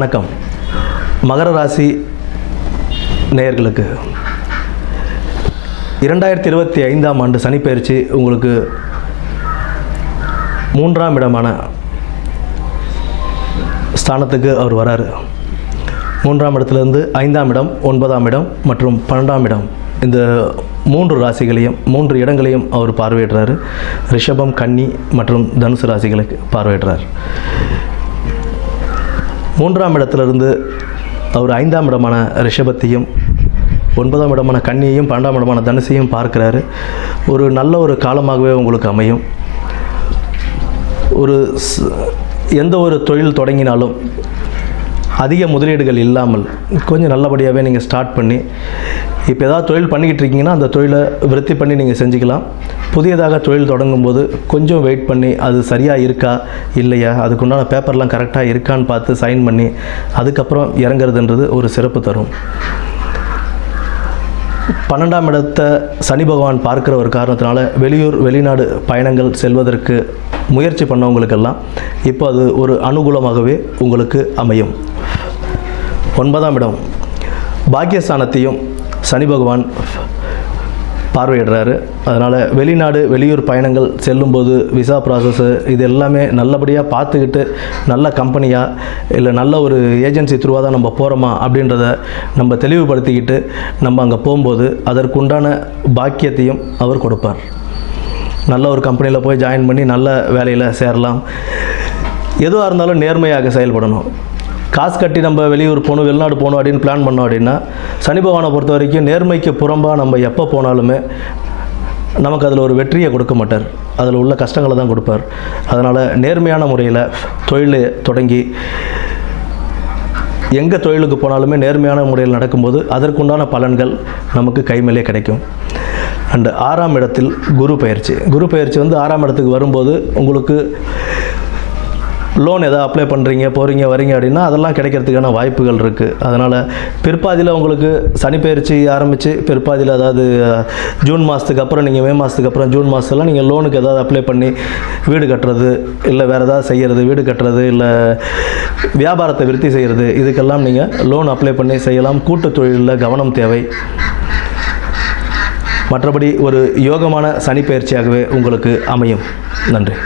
வணக்கம். மகர ராசி நேயர்களுக்கு 2025ஆம் ஆண்டு சனிப்பெயர்ச்சி உங்களுக்கு 3ஆம் இடமான ஸ்தானத்துக்கு அவர் வராரு. 3ஆம் இடத்துலேருந்து 5ஆம் இடம், 9ஆம் இடம் மற்றும் 12ஆம் இடம், இந்த 3 ராசிகளையும் 3 இடங்களையும் அவர் பார்வையிடுறாரு. ரிஷபம், கன்னி மற்றும் தனுசு ராசிகளுக்கு பார்வையிடுறார். 3ஆம் இடத்திலிருந்து அவர் 5ஆம் இடமான ரிஷபத்தையும் 9ஆம் இடமான கன்னியையும் 12ஆம் இடமான தனுசையும் பார்க்கிறாரு. ஒரு நல்ல ஒரு காலமாகவே உங்களுக்கு அமையும். எந்த ஒரு தொழில் தொடங்கினாலும் அதிக முதலீடுகள் இல்லாமல் கொஞ்சம் நல்லபடியாகவே நீங்கள் ஸ்டார்ட் பண்ணி, இப்போ ஏதாவது தொழில் பண்ணிக்கிட்டு இருக்கீங்கன்னா அந்த தொழிலை விருத்தி பண்ணி நீங்கள் செஞ்சுக்கலாம். புதியதாக தொழில் தொடங்கும்போது கொஞ்சம் வெயிட் பண்ணி அது சரியாக இருக்கா இல்லையா, அதுக்குண்டான பேப்பர்லாம் கரெக்டாக இருக்கான்னு பார்த்து சைன் பண்ணி அதுக்கப்புறம் இறங்குறதுன்றது ஒரு சிறப்பு தரும். 12ஆம் இடத்தை சனி பகவான் பார்க்குற ஒரு காரணத்தினால வெளியூர் வெளிநாடு பயணங்கள் செல்வதற்கு முயற்சி பண்ணவங்களுக்கெல்லாம் இப்போ அது ஒரு அனுகூலமாகவே உங்களுக்கு அமையும். 9ஆம் இடம் பாக்கியஸ்தானத்தையும் சனி பகவான் பார்வையிடுறாரு. அதனால் வெளிநாடு வெளியூர் பயணங்கள் செல்லும்போது விசா ப்ராசஸ்ஸு இது எல்லாமே நல்லபடியாக பார்த்துக்கிட்டு நல்ல கம்பெனியாக இல்லை நல்ல ஒரு ஏஜென்சி த்ரூவாக தான் நம்ம போகிறோமா அப்படின்றத நம்ம தெளிவுபடுத்திக்கிட்டு நம்ம அங்கே போகும்போது அதற்குண்டான பாக்கியத்தையும் அவர் கொடுப்பார். நல்ல ஒரு கம்பெனியில் போய் ஜாயின் பண்ணி நல்ல வேலையில் சேரலாம். எதுவாக இருந்தாலும் நேர்மையாக செயல்படணும். காசு கட்டி நம்ம வெளியூர் போகணும், வெளிநாடு போகணும் அப்படின்னு பிளான் பண்ணோம் அப்படின்னா சனி பகவானை பொறுத்த வரைக்கும் நேர்மைக்கு புறம்பாக நம்ம எப்போ போனாலுமே நமக்கு அதில் ஒரு வெற்றியை கொடுக்க மாட்டார். அதில் உள்ள கஷ்டங்களை தான் கொடுப்பார். அதனால் நேர்மையான முறையில் தொழிலை தொடங்கி எங்கே தொழிலுக்கு போனாலுமே நேர்மையான முறையில் நடக்கும்போது அதற்குண்டான பலன்கள் நமக்கு கைமேலே கிடைக்கும். அண்டு 6ஆம் இடத்தில் குரு பயிற்சி வந்து 6ஆம் இடத்துக்கு வரும்போது உங்களுக்கு லோன் எதாவது அப்ளை பண்ணுறீங்க, போகிறீங்க வரீங்க அப்படின்னா அதெல்லாம் கிடைக்கிறதுக்கான வாய்ப்புகள் இருக்குது. அதனால் பிற்பாதியில் உங்களுக்கு சனிப்பெயர்ச்சி ஆரம்பித்து பிற்பாதியில் அதாவது ஜூன் மாதத்துக்கு அப்புறம் நீங்கள் மே மாதத்துக்கு அப்புறம் ஜூன் மாதத்துலாம் நீங்கள் லோனுக்கு ஏதாவது அப்ளை பண்ணி வீடு கட்டுறது இல்லை வேறு ஏதாவது செய்கிறது, வீடு கட்டுறது இல்லை வியாபாரத்தை விருத்தி செய்கிறது, இதுக்கெல்லாம் நீங்கள் லோன் அப்ளை பண்ணி செய்யலாம். கூட்டு தொழிலில் கவனம் தேவை. மற்றபடி ஒரு யோகமான சனிப்பெயர்ச்சியாகவே உங்களுக்கு அமையும். நன்றி.